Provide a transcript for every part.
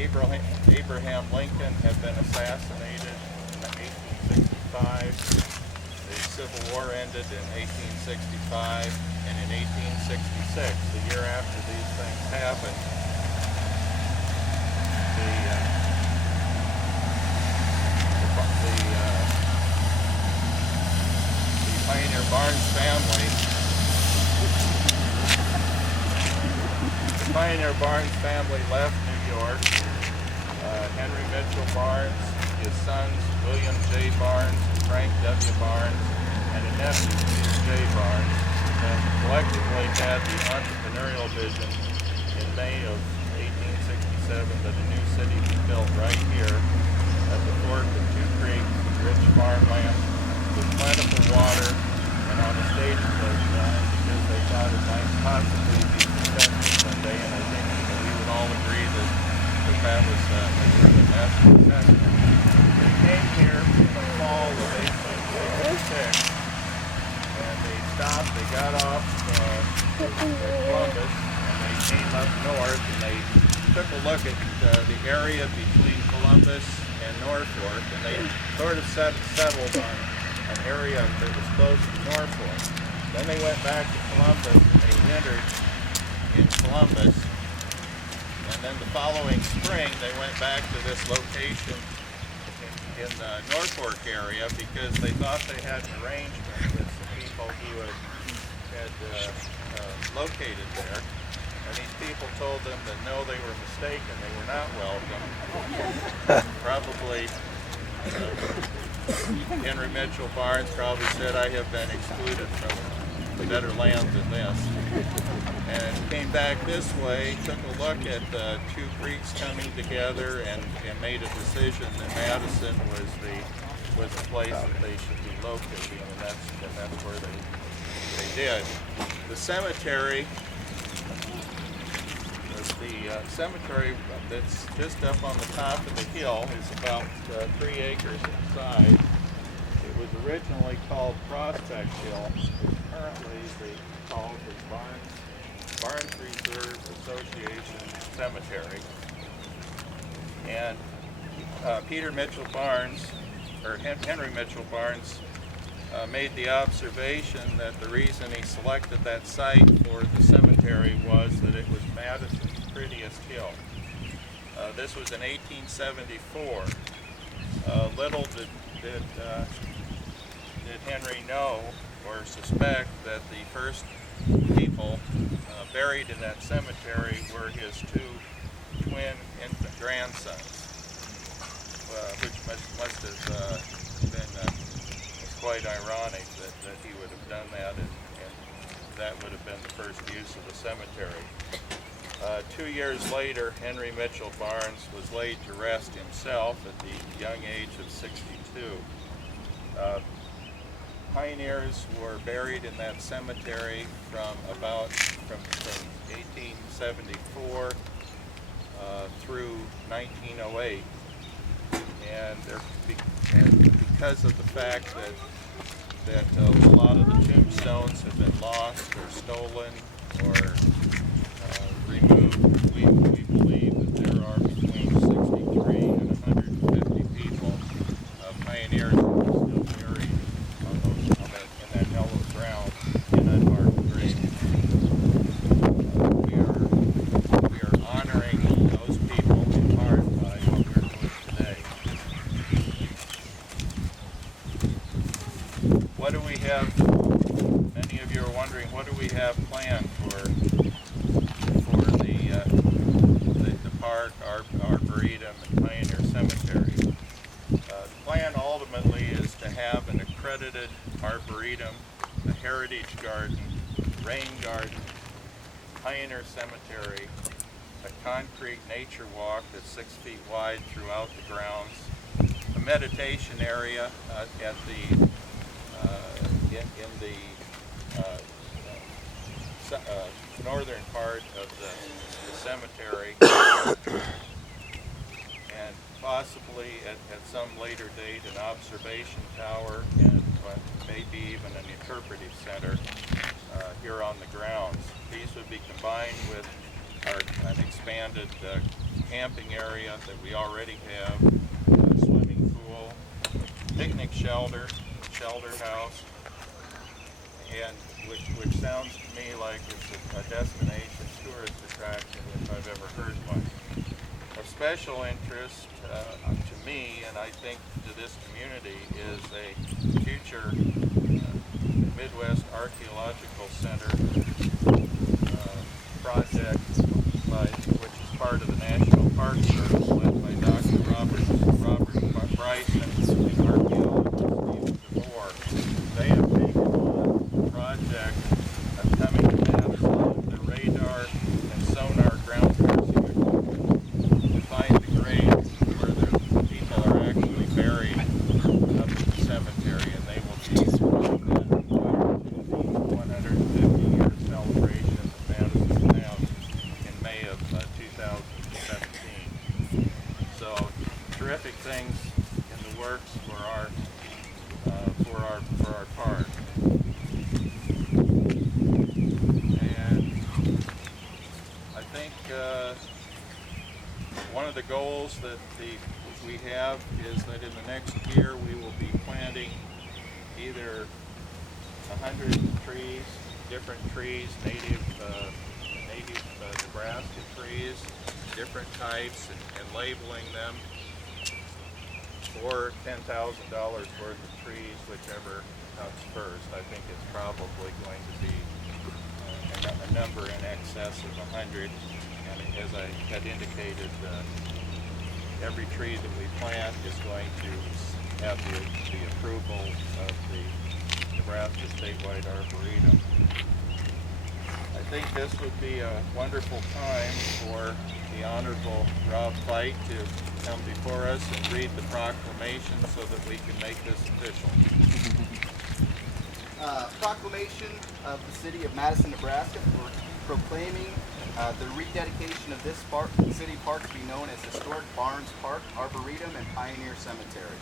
Abraham Lincoln had been assassinated in 1865. The Civil War ended in 1865, and in 1866, the year after these things happened, the Pioneer Barnes family, left New York. Henry Mitchell Barnes, his sons William J. Barnes, Frank W. Barnes, and a nephew, Peter J. Barnes, and collectively had the entrepreneurial vision in May of 1867 that a new city be built right here at the fork of two creeks, rich farmland, with plentiful water, and on a stagecoach line, because they thought it might possibly be successful someday, and I think that we would all agree that that was a success. They came here in the fall of 1866, and they stopped, they got off at Columbus, and they came up north, and they took a look at the area between Columbus and Norfolk, and they sort of settled on an area that was close to Norfolk. Then they went back to Columbus, and they wintered in Columbus. And then the following spring, they went back to this location in the Norfolk area because they thought they had an arrangement with some people who had located there. And these people told them that no, they were mistaken, they were not welcome. Probably Henry Mitchell Barnes probably said, I have been excluded from better land than this. And came back this way, took a look at the two creeks coming together, and made a decision that Madison was the place that they should be locating, and that's where they did. The cemetery that's just up on the top of the hill is about 3 acres in size. It was originally called Prospect Hill. It's currently called the Barnes Reserve Association Cemetery. And Peter Mitchell Barnes, or Henry Mitchell Barnes, made the observation that the reason he selected that site for the cemetery was that it was Madison's prettiest hill. This was in 1874. Little did Henry know or suspect that the first people buried in that cemetery were his two twin infant grandsons, which must have been quite ironic that he would have done that, and that would have been the first use of the cemetery. 2 years later, Henry Mitchell Barnes was laid to rest himself at the young age of 62. Pioneers were buried in that cemetery from 1874 through 1908, and because of the fact that a lot of the tombstones have been lost or stolen or removed, we believe that there are between 63 and 150 people, pioneers, who are still buried in that hallowed ground in unmarked graves. We are honoring those people in part by what we're doing today. What do we have? Many of you are wondering, what do we have planned for the park, our Arboretum, and Pioneer Cemetery? The plan ultimately is to have an accredited Arboretum, a heritage garden, rain garden, Pioneer Cemetery, a concrete nature walk that's 6 feet wide throughout the grounds, a meditation area at the in the northern part of the cemetery, and possibly at some later date an observation tower and maybe even an interpretive center here on the grounds. These would be combined with an expanded camping area that we already have, swimming pool, picnic shelter house, and which sounds to me like it's a destination tourist attraction if I've ever heard one. Of special interest to me, and I think to this community, is a future Midwest Archaeological Center project which is part of the National Park Service, led by Dr. Robert Bryson and archaeologist Stephen DeVore. They have taken on the project of coming to Madison, the radar and sonar ground tracing equipment to find the graves where the people are actually buried up in the cemetery, and they will be doing that the 150-year celebration of Madison Town in May of 2017. So terrific things in the works for our park. And I think one of the goals that we have is that in the next year we will be planting either 100 trees, different trees, native Nebraska trees, different types, and labeling them, or $10,000 worth of trees, whichever comes first. I think it's probably going to be a number in excess of 100, and as I had indicated, every tree that we plant is going to have the approval of the Nebraska Statewide Arboretum. I think this would be a wonderful time for the Honorable Rob Fite to come before us and read the proclamation so that we can make this official. Proclamation of the City of Madison, Nebraska for proclaiming the rededication of this city park to be known as Historic Barnes Park, Arboretum, and Pioneer Cemetery.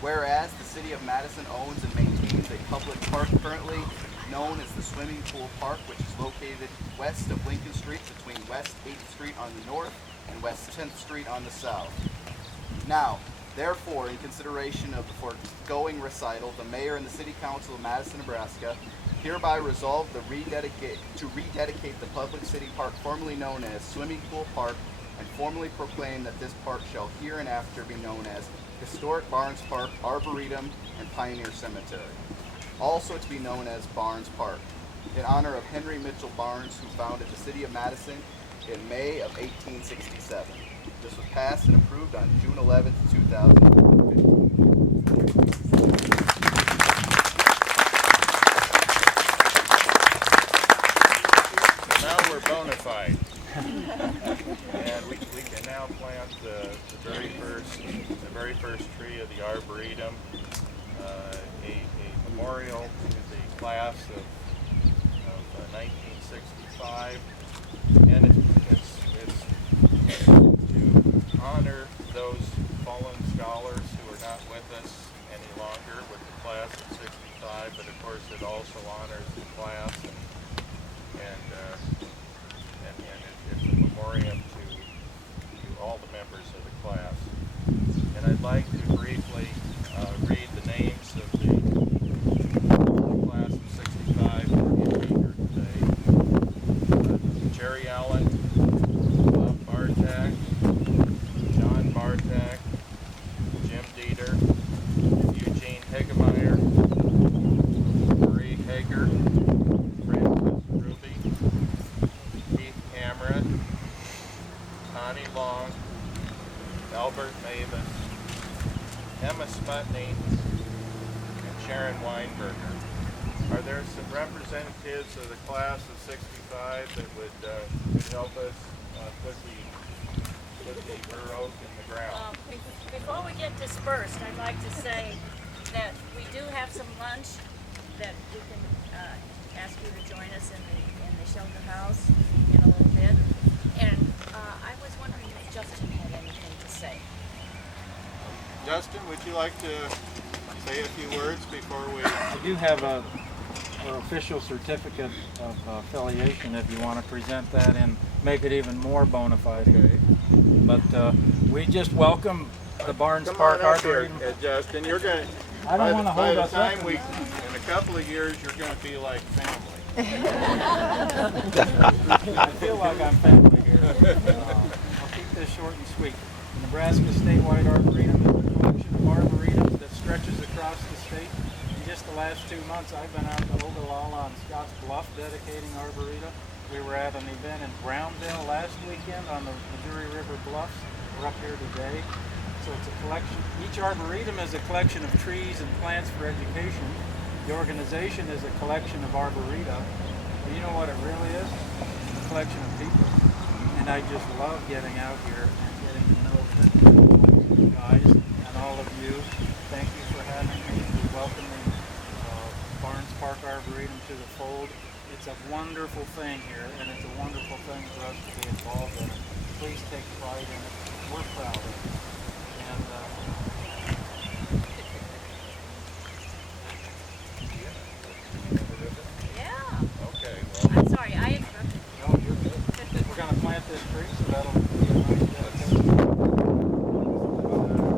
Whereas the City of Madison owns and maintains a public park currently known as the Swimming Pool Park, which is located west of Lincoln Street between West 8th Street on the north and West 10th Street on the south. Now, therefore, in consideration of the foregoing recital, the Mayor and the City Council of Madison, Nebraska hereby resolve to rededicate the public city park formerly known as Swimming Pool Park, and formally proclaim that this park shall hereinafter be known as Historic Barnes Park, Arboretum, and Pioneer Cemetery. Also to be known as Barnes Park, in honor of Henry Mitchell Barnes, who founded the City of Madison in May of 1867. This was passed and approved on June 11th, 2015. Now we're bona fide. And we can now plant the very first tree of the Arboretum, a memorial to the class of 1965, and it's to honor those fallen scholars who are not with us any longer with the class of 65, but of course it also honors the class, and it's a memoriam to all the members of the class. And I'd like to briefly read the names of the class of 65 that are here today. Jerry Allen, Bob Bartak, John Bartak, Jim Dieter, Eugene Hegemeyer, Marie Hager, Francis Ruby, Keith Cameron, Connie Long, Albert Mavis, Emma Sputney, and Sharon Weinberger. Are there some representatives of the class of 65 that would help us put the bur oak in the ground? Before we get dispersed, I'd like to say that we do have some lunch that we can ask you to join us in the shelter house in a little bit. And I was wondering if Justin had anything to say. Justin, would you like to say a few words before we... I do have our official certificate of affiliation if you want to present that and make it even more bona fide. Okay. But we just welcome the Barnes Come Park on up here, Arboretum. Justin. You're gonna. I don't want to By hold the us up. time in a couple of years, you're gonna be like family. I feel like I'm family here. I'll keep this short and sweet. The Nebraska Statewide Arboretum is a collection of arboretums that stretches across the state. In just the last 2 months, I've been out to Ogallala and Scotts Bluff dedicating arboreta. We were at an event in Brownville last weekend on the Missouri River Bluffs. We're up here today. So it's a collection. Each arboretum is a collection of trees and plants for education. The organization is a collection of arboreta. But you know what it really is? It's a collection of people. And I just love getting out here and getting to know you guys and all of you. Thank you for having me, for welcoming Barnes Park Arboretum to the fold. It's a wonderful thing here, and it's a wonderful thing for us to be involved in it. Please take pride in it. We're proud of it. And Yeah. Okay. Well, I'm sorry, I interrupted. no, you're good. We're going to plant this tree, so that'll be a nice dedication.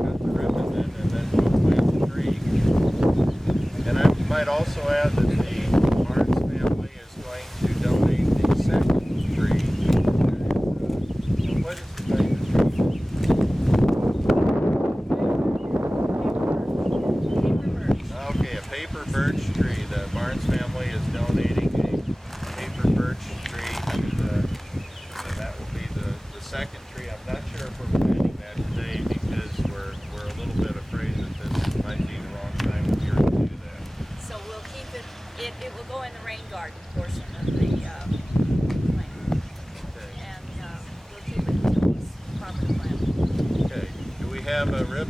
cut the ribbon and then we'll plant the tree. And I might also add that the Barnes family is going to donate the second tree. What is the type of tree? Okay, a paper birch tree. The Barnes family is donating a paper birch tree, and that will be the second tree. I'm not sure if we're planting that today because we're a little bit afraid that this might be the wrong time of year to do that. So we'll keep it, it will go in the rain garden portion of the plant. Okay. And we'll keep it until it's proper to plant. Okay. Do we have a ribbon